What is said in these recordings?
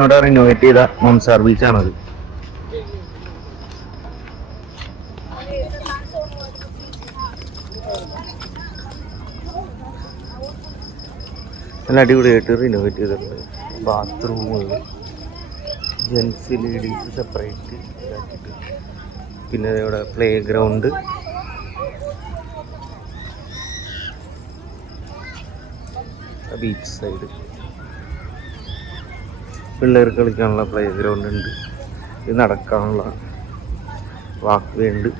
അവിടെ റിനോവേറ്റ് ചെയ്ത മംസാർ ബീച്ചാണത്. നല്ല അടിപൊളിയായിട്ട് റിനോവേറ്റ് ചെയ്തിട്ടുണ്ട്. ബാത്റൂമുകൾ ജെൻസ് ലേഡീസ് സെപ്പറേറ്റ് ഇതാക്കിയിട്ട്, പിന്നെ ഇവിടെ പ്ലേ ഗ്രൗണ്ട്, ബീച്ച് സൈഡ് പിള്ളേർക്ക് കളിക്കാനുള്ള പ്ലേ ഗ്രൗണ്ട് ഉണ്ട്. ഇത് നടക്കാനുള്ള വാക്ക് വേ ഉണ്ട്.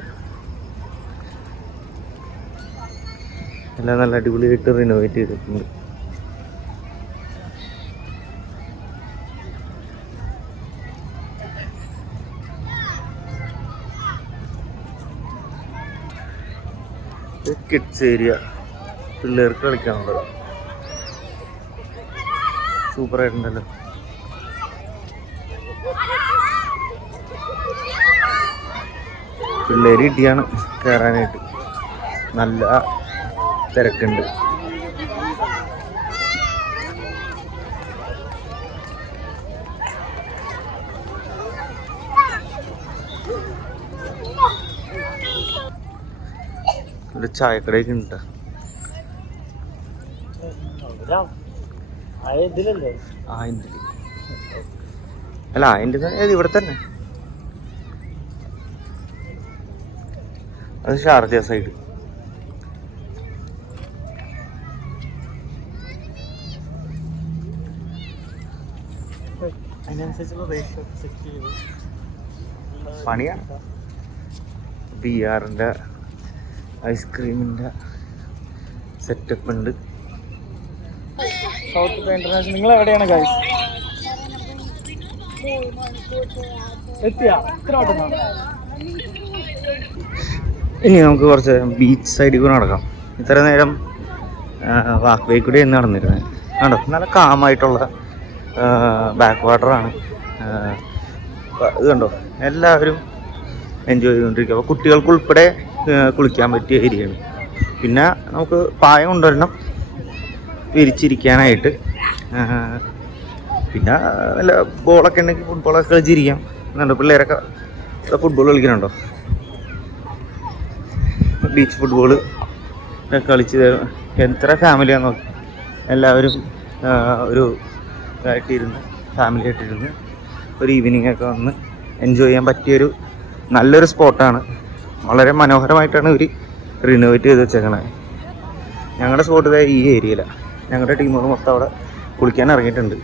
എല്ലാം നല്ല അടിപൊളിയായിട്ട് റിനോവേറ്റ് ചെയ്തിട്ടുണ്ട്. കിഡ്സ് ഏരിയ പിള്ളേർക്ക് കളിക്കാനുള്ളത് സൂപ്പറായിട്ടുണ്ടല്ലോ. പിള്ളേര് ഇടിയാണ് കയറാനായിട്ട്, നല്ല തിരക്കുണ്ട്. ഒരു ചായക്കടയൊക്കെ ഉണ്ട്. അല്ല അതിൻ്റെ ഇവിടെ തന്നെ. അത് ഷാർജ സൈഡ്. പണിയാണ്. ബിആറിൻ്റെ ഐസ്ക്രീമിൻ്റെ സെറ്റപ്പ് ഉണ്ട്. South international. നിങ്ങൾ എവിടെയാണ് ഗൈസ്? ഇനി നമുക്ക് കുറച്ച് ബീച്ച് സൈഡിൽ കൂടെ നടക്കാം. ഇത്ര നേരം വാക്ക് വേ കൂടി എന്ന് നടന്നിരുന്നത് കണ്ടോ. നല്ല കാമായിട്ടുള്ള ബാക്ക് വാട്ടറാണ്. ഇത് കണ്ടോ, എല്ലാവരും എൻജോയ് ചെയ്തുകൊണ്ടിരിക്കുക. അപ്പോൾ കുട്ടികൾക്ക് ഉൾപ്പെടെ കുളിക്കാൻ പറ്റിയ ഏരിയയാണ്. പിന്നെ നമുക്ക് പായം കൊണ്ടുവരണം വിരിച്ചിരിക്കാനായിട്ട്. പിന്നെ വല്ല ബോളൊക്കെ ഉണ്ടെങ്കിൽ ഫുട്ബോളൊക്കെ കളിച്ചിരിക്കാം. എന്നുണ്ടോ, പിള്ളേരൊക്കെ ഫുട്ബോൾ കളിക്കുന്നുണ്ടോ, ബീച്ച് ഫുട്ബോൾ കളിച്ച് എത്ര ഫാമിലിയാന്ന് നോക്കി എല്ലാവരും ഒരു ഇതായിട്ടിരുന്ന് ഫാമിലിയായിട്ടിരുന്ന് ഒരു ഈവനിങ് ഒക്കെ വന്ന് എൻജോയ് ചെയ്യാൻ പറ്റിയൊരു നല്ലൊരു സ്പോട്ടാണ്. വളരെ മനോഹരമായിട്ടാണ് ഇവർ റിനോവേറ്റ് ചെയ്ത് വെച്ചേക്കണത്. ഞങ്ങളുടെ സ്പോട്ട് ഈ ഏരിയയിലാണ്. ഞങ്ങളുടെ ടീമുകൾ മൊത്തം അവിടെ കുളിക്കാൻ ഇറങ്ങിയിട്ടുണ്ട്.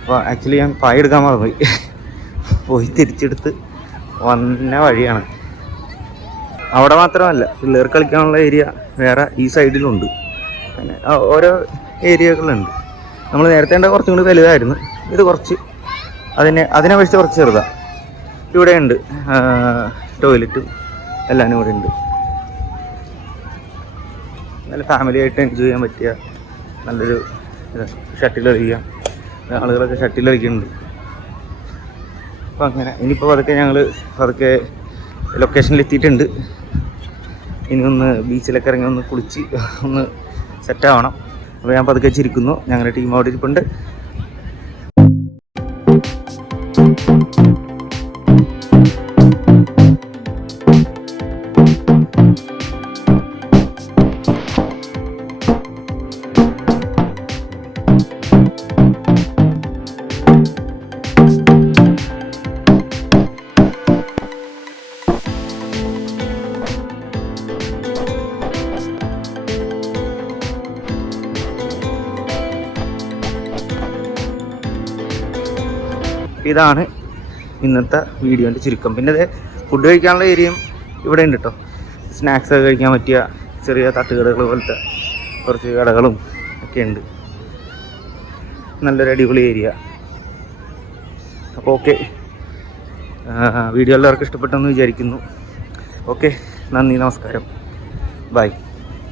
അപ്പോൾ ആക്ച്വലി ഞാൻ പായ എടുക്കാൻ മറന്നുപോയി. പോയി തിരിച്ചെടുത്ത് വന്ന വഴിയാണ്. അവിടെ മാത്രമല്ല, പിള്ളേർക്ക് കളിക്കാനുള്ള ഏരിയ വേറെ ഈ സൈഡിലുണ്ട്. പിന്നെ ഓരോ ഏരിയകളുണ്ട്. നമ്മൾ നേരത്തെ ഉണ്ട് കുറച്ചും കൂടി വലുതായിരുന്നു. ഇത് കുറച്ച് അതിനെ വെച്ച് കുറച്ച് ചെറുതാണ്. ഇവിടെ ഉണ്ട് ടോയ്ലറ്റും എല്ലാം ഇവിടെ ഉണ്ട്. നല്ല ഫാമിലിയായിട്ട് എൻജോയ് ചെയ്യാൻ പറ്റിയ നല്ലൊരു ഷട്ടിൽ കളിക്കാം. ആളുകളൊക്കെ ഷട്ടിൽ കളിക്കുന്നുണ്ട്. അപ്പോൾ അങ്ങനെ ഇനിയിപ്പോൾ പതുക്കെ ലൊക്കേഷനിൽ എത്തിയിട്ടുണ്ട്. ഇനി ഒന്ന് ബീച്ചിലൊക്കെ ഇറങ്ങി ഒന്ന് കുളിച്ച് ഒന്ന് സെറ്റാവണം. അപ്പോൾ ഞാൻ പതുക്കെ ചിരിക്കുന്നു. ഞങ്ങളുടെ ടീം അവിടെ ഇരിപ്പുണ്ട്. ഇതാണ് ഇന്നത്തെ വീഡിയോൻ്റെ ചുരുക്കം. പിന്നെ ഇത് ഫുഡ് കഴിക്കാനുള്ള ഏരിയയും ഇവിടെ ഉണ്ട് കേട്ടോ. സ്നാക്സ് ഒക്കെ കഴിക്കാൻ പറ്റിയ ചെറിയ തട്ടുകടകൾ പോലത്തെ കുറച്ച് കടകളും ഒക്കെ ഉണ്ട്. നല്ലൊരു അടിപൊളി ഏരിയ. അപ്പോൾ ഓക്കെ, വീഡിയോ എല്ലാവർക്കും ഇഷ്ടപ്പെട്ടെന്ന് വിചാരിക്കുന്നു. ഓക്കെ, നന്ദി, നമസ്കാരം, ബൈ.